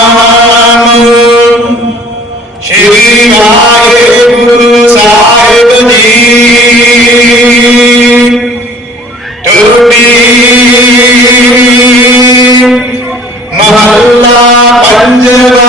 ਸਤਨਾਮ ਸ਼੍ਰੀ ਵਾਹਿਗੁਰੂ ਸਾਹਿਬ ਜੀ ਟੁੱਟੀ ਮਹੱਲਾ ਪੰਜਵਾ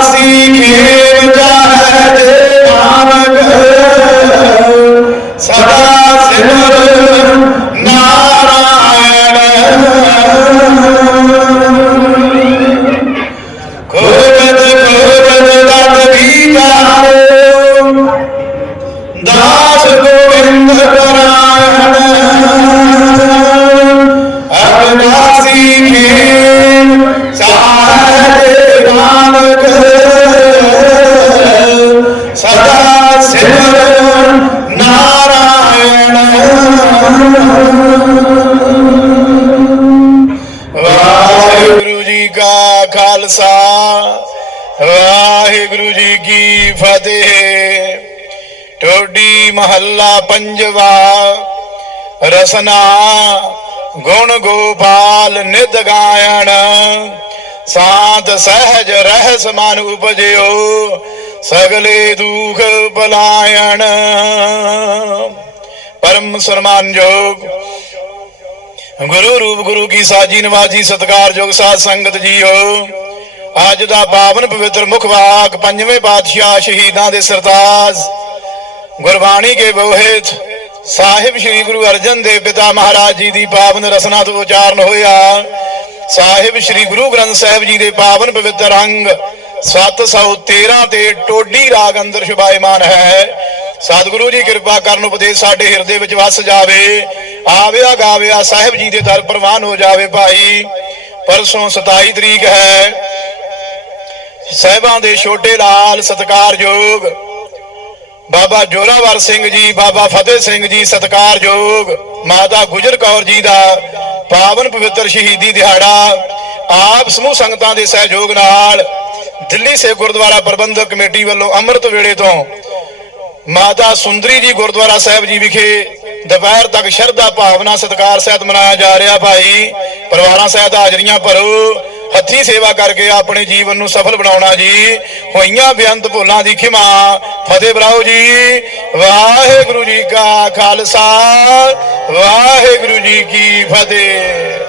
ਅਬਨਾਸੀ ਖੇਮ ਖਾਲਸਾ। ਵਾਹਿਗੁਰੂ ਜੀ ਕੀ ਫਤਿਹ। ਟੋਡੀ ਮਹੱਲਾ ਪੰਜਵਾ ਰਸਨਾ ਗੁਣ ਗੋਪਾਲ ਨਿਤ ਗਾਇਣ। ਸਾਤ ਸਹਿਜ ਰਹਿਸ ਮਨ ਉਪਜਿਓ, ਸਗਲੇ ਦੁਖ ਬਲਾਇਣ। ਪਰਮ ਸਨਮਾਨਯੋਗ ਗੁਰੂ ਰੂਪ ਗੁਰੂ ਕੀ ਸਾਜੀ ਨਵਾਜੀ ਸਤਕਾਰਯੋਗ ਸਾਧ ਸੰਗਤ ਜੀਓ। ਅੱਜ ਦਾ ਪਾਵਨ ਪਵਿੱਤਰ ਮੁਖ ਵਾਕ ਪੰਜਵੇਂ ਪਾਤਸ਼ਾਹ ਸ਼ਹੀਦਾਂ ਦੇ ਸਰਤਾਜ। ਗੁਰਬਾਣੀ ਕੇ ਬੋਹਿਤ ਸਾਹਿਬ ਸ੍ਰੀ ਗੁਰੂ ਅਰਜਨ ਦੇਵ ਪਿਤਾ ਮਹਾਰਾਜ ਜੀ ਦੀ ਪਾਵਨ ਰਸਨਾ ਤੋਂ ਉਚਾਰਨ ਹੋਇਆ। ਸਾਹਿਬ ਸ੍ਰੀ ਗੁਰੂ ਗ੍ਰੰਥ ਸਾਹਿਬ ਜੀ ਦੇ ਪਾਵਨ ਪਵਿੱਤਰ ਅੰਗ 713 ਤੇ ਟੋਡੀ ਰਾਗ ਅੰਦਰ ਸ਼ੁਭਾਇਮਾਨ ਹੈ। ਸਤਿਗੁਰੂ ਜੀ ਕਿਰਪਾ ਕਰਨ ਉਪਦੇਸ਼ ਸਾਡੇ ਹਿਰਦੇ ਵਿੱਚ ਵਸ ਜਾਵੇ। ਆਵਿਆ ਗਾਵਿਆ, ਸਾਹਿਬ ਜੀ ਦੇ ਦਰ ਪ੍ਰਵਾਨ ਹੋ ਜਾਵੇ ਭਾਈ। ਪਰਸੋਂ 27 ਤਰੀਕ ਹੈ। ਸਹਿਬਾਂ ਦੇ ਛੋਟੇ ਲਾਲ ਸਤਕਾਰਯੋਗ ਬਾਬਾ ਜੋਰਾਵਰ ਸਿੰਘ ਜੀ, ਬਾਬਾ ਫਤਿਹ ਸਿੰਘ ਜੀ ਸਤਕਾਰਯੋਗ ਮਾਤਾ ਗੁਜਰ ਕੌਰ ਜੀ ਦਾ ਪਾਵਨ ਪਵਿੱਤਰ ਸ਼ਹੀਦੀ ਦਿਹਾੜਾ ਆਪ ਸਮੂਹ ਸੰਗਤਾਂ ਦੇ ਸਹਿਯੋਗ ਨਾਲ ਦਿੱਲੀ ਸੇ ਗੁਰਦੁਆਰਾ ਪ੍ਰਬੰਧਕ ਕਮੇਟੀ ਵੱਲੋਂ ਅੰਮ੍ਰਿਤ ਵੇਲੇ ਤੋਂ ਮਾਤਾ ਸੁੰਦਰੀ ਜੀ ਗੁਰਦੁਆਰਾ ਸਾਹਿਬ ਜੀ ਵਿਖੇ ਦੁਪਹਿਰ ਤੱਕ ਸ਼ਰਧਾ ਭਾਵਨਾ ਸਤਕਾਰ ਸਹਿਤ ਮਨਾਇਆ ਜਾ ਰਿਹਾ ਭਾਈ। ਪਰਿਵਾਰਾਂ ਸਹਿਤ ਹਾਜ਼ਰੀਆਂ ਭਰੋ। ਹੱਥੀ ਸੇਵਾ ਕਰਕੇ ਆਪਣੇ ਜੀਵਨ ਨੂੰ ਸਫਲ ਬਣਾਉਣਾ ਜੀ। ਹੋਈਆਂ ਬੇਅੰਤ ਭੁੱਲਾਂ ਦੀ ਖਿਮਾ। ਫਤਿਹ ਬਰਾਓ ਜੀ। ਵਾਹਿਗੁਰੂ ਜੀ ਕਾ ਖਾਲਸਾ। ਵਾਹਿਗੁਰੂ ਜੀ ਕੀ ਫਤਿਹ।